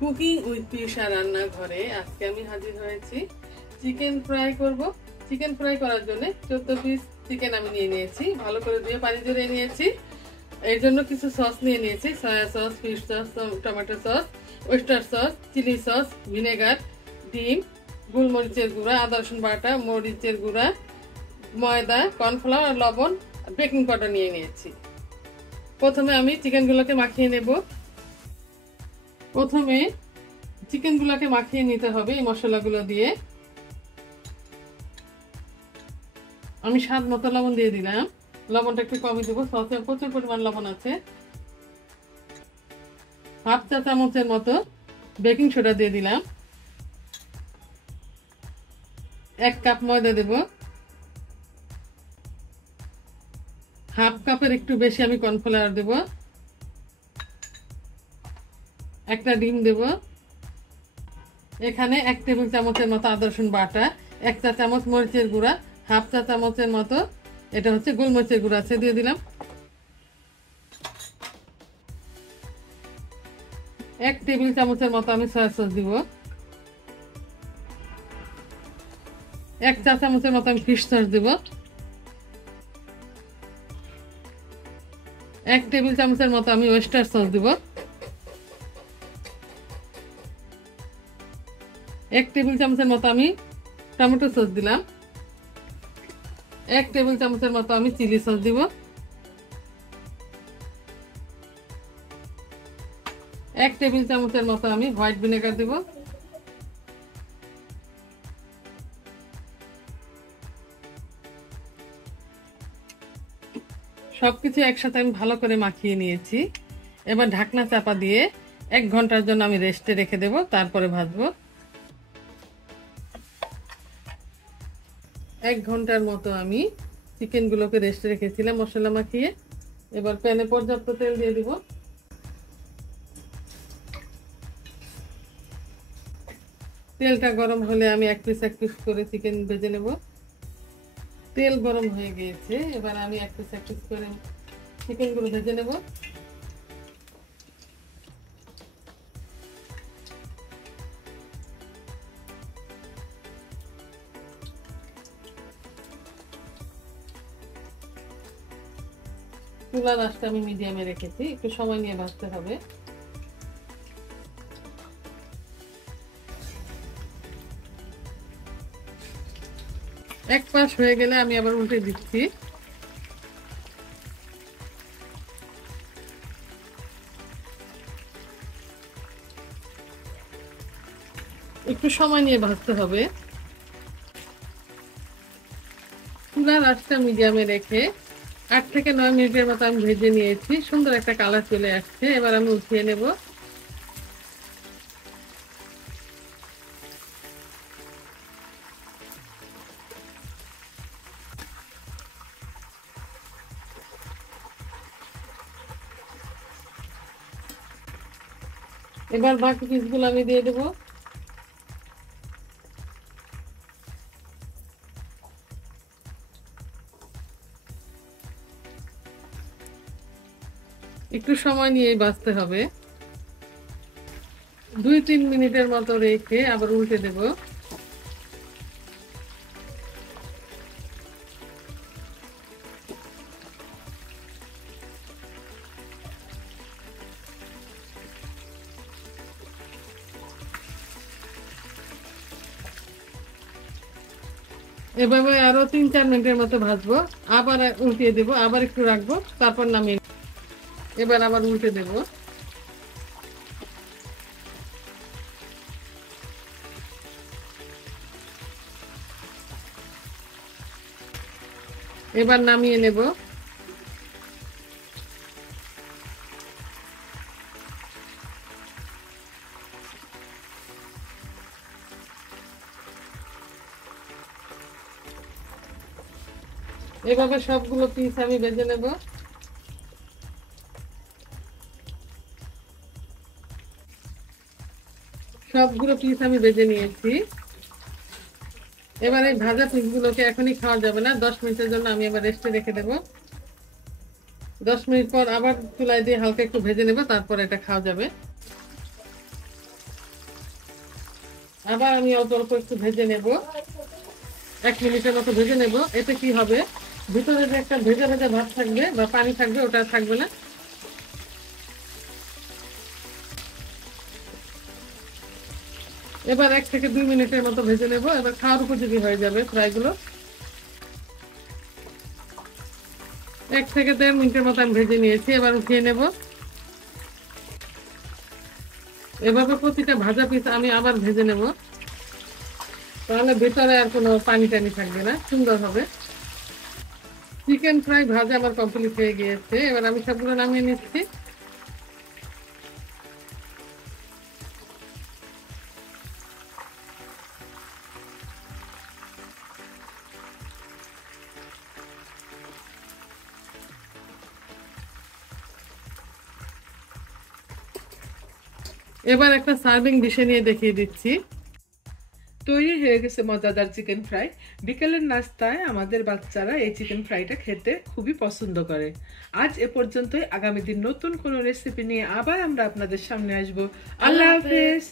Cooking with Trisha রান্নাঘরে আজকে আমি হাজির হয়েছি। চিকেন ফ্রাই করব। চিকেন ফ্রাই করার জন্য 14 পিস চিকেন আমি নিয়ে নিয়েছি, ভালো করে ধুয়ে পানি ঝরিয়ে নিয়েছি। এর জন্য কিছু সস নিয়ে নিয়েছি, soya sauce, fish sauce, tomato sauce, oyster sauce, chilli sauce, vinegar, ডিম, গোলমরিচের গুঁড়া, আদা রসুন বাটা, মরিচের গুঁড়া, ময়দা, কর্নফ্লাওয়ার, লবণ, বেকিং পাউডার নিয়ে নিয়েছি। প্রথমে আমি চিকেনগুলোকে মাখিয়ে নেব। প্রথমে চিকেনগুলোকে মাখিয়ে নিতে হবে এই মশলাগুলো দিয়ে। আমি স্বাদ মতো লবণ দিয়ে দিলাম, লবণটা একটু কমই দেবো, সসে প্রচুর পরিমাণ লবণ আছে। হাফ চা চামচের মতো বেকিং সোডা দিয়ে দিলাম। 1 কাপ ময়দা দেব। হাফ কাপের একটু বেশি আমি কর্নফ্লাওয়ার দেব। একটা ডিম দেব। এখানে 1 টেবিল চামচের মতো আদা রসুন বাটা, 1 চা চামচ মরিচের গুঁড়া, হাফ চা চামচের মতো এটা হচ্ছে গোলমরিচের গুঁড়া আছে, দিয়ে দিলাম। 1 টেবিল চামচের মতো আমি সয়া সস দিব। 1 চা চামচের মতো আমি ফিশ সস দিব। 1 টেবিল চামচের মতো আমি ওয়েস্টার সস দিব। 1 টেবিল চামচের মতো আমি টমেটো সস দিলাম। 1 টেবিল চামচের মতো আমি চিলি সস দিব। 1 টেবিল চামচের মতো আমি হোয়াইট ভিনেগার দিব। সবকিছু একসাথে আমি ভালো করে মাখিয়ে নিয়েছি। এবার ঢাকনা চাপা দিয়ে 1 ঘন্টার জন্য আমি রেস্টে রেখে দেব, তারপরে ভাজবো। 1 ঘন্টার মতো আমি চিকেনগুলোকে রেস্টে রেখেছিলাম মশলা মাখিয়ে। এবার প্যানে পর্যাপ্ত তেল দিয়ে দিব। তেলটা গরম হলে আমি এক পিস করে চিকেন ভেজে নেব। তেল গরম হয়ে গিয়েছে, এবার আমি এক পিস করে চিকেনগুলো ভেজে নেব। চুলার আঁচটা আমি মিডিয়ামে রেখেছি, একটু সময় নিয়ে ভাজতে হবে। এক পাশ হয়ে গেলে আমি আবার উল্টে দিচ্ছি। একটু সময় নিয়ে ভাজতে হবে। চুলার আঁচটা মিডিয়ামে রেখে 8 থেকে 9 মিনিটের মতো আমি ভেজে নিয়েছি। সুন্দর একটা কালার চলে আসছে, এবার আমি উঠিয়ে নেব। এবার বাকি পিসগুলো আমি দিয়ে দেবো। একটু সময় নিয়ে ভাজতে হবে। 2-3 মিনিটের মতো রেখে আবার উল্টে দেব। এভাবে আরো 3-4 মিনিটের মতো ভাজবো। আবার উল্টিয়ে দেব, আবার একটু রাখবো, তারপর নামিয়ে। এবার আবার উল্টে দেব। এবার নামিয়ে নেব। এভাবে সবগুলো পিস আমি ভেজে নেব। সবগুলো পিস আমি ভেজে নিয়েছি। এবার এই ভাজা পিসগুলোকে এখনই খাওয়া যাবে না, 10 মিনিটের জন্য আমি এবার রেস্টে রেখে দেব। 10 মিনিট পর আবার চুলায় দিয়ে হালকা একটু ভেজে নেব, তারপর এটা খাওয়া যাবে। আবার আমি অল্প অল্প একটু ভেজে নেব, 1 মিনিটের মতো ভেজে নেব। এতে কি হবে, ভিতরে যে একটা ভেজা ভেজা ভাব থাকবে বা পানি থাকবে ওটা থাকবে না। এবার 1 থেকে 2 মিনিটের মতো ভেজে নেব। এবার খাওয়ার উপযোগী হয়ে যাবে ফ্রাইগুলো। 1 থেকে 1.5 মিনিটের মতো আমি ভেজে নিয়েছি। এবার উঠিয়ে নেব। এভাবে প্রতিটা ভাজা পিস আমি আবার ভেজে নেব, তাহলে ভেতরে আর কোনো পানি টানি থাকবে না, সুন্দর হবে। চিকেন ফ্রাই ভাজা আমার কমপ্লিট হয়ে গিয়েছে। এবার আমি সবগুলো নামিয়ে নিচ্ছি। এবার একটা সার্ভিং ডিশে নিয়ে দেখিয়ে দিচ্ছি। তৈরি হয়ে গেছে মজাদার চিকেন ফ্রাই। বিকেলের নাস্তায় আমাদের বাচ্চারা এই চিকেন ফ্রাইটা খেতে খুবই পছন্দ করে। আজ এ পর্যন্তই। আগামী দিন নতুন কোনো রেসিপি নিয়ে আবার আমরা আপনাদের সামনে আসবো। আল্লাহ হাফেজ।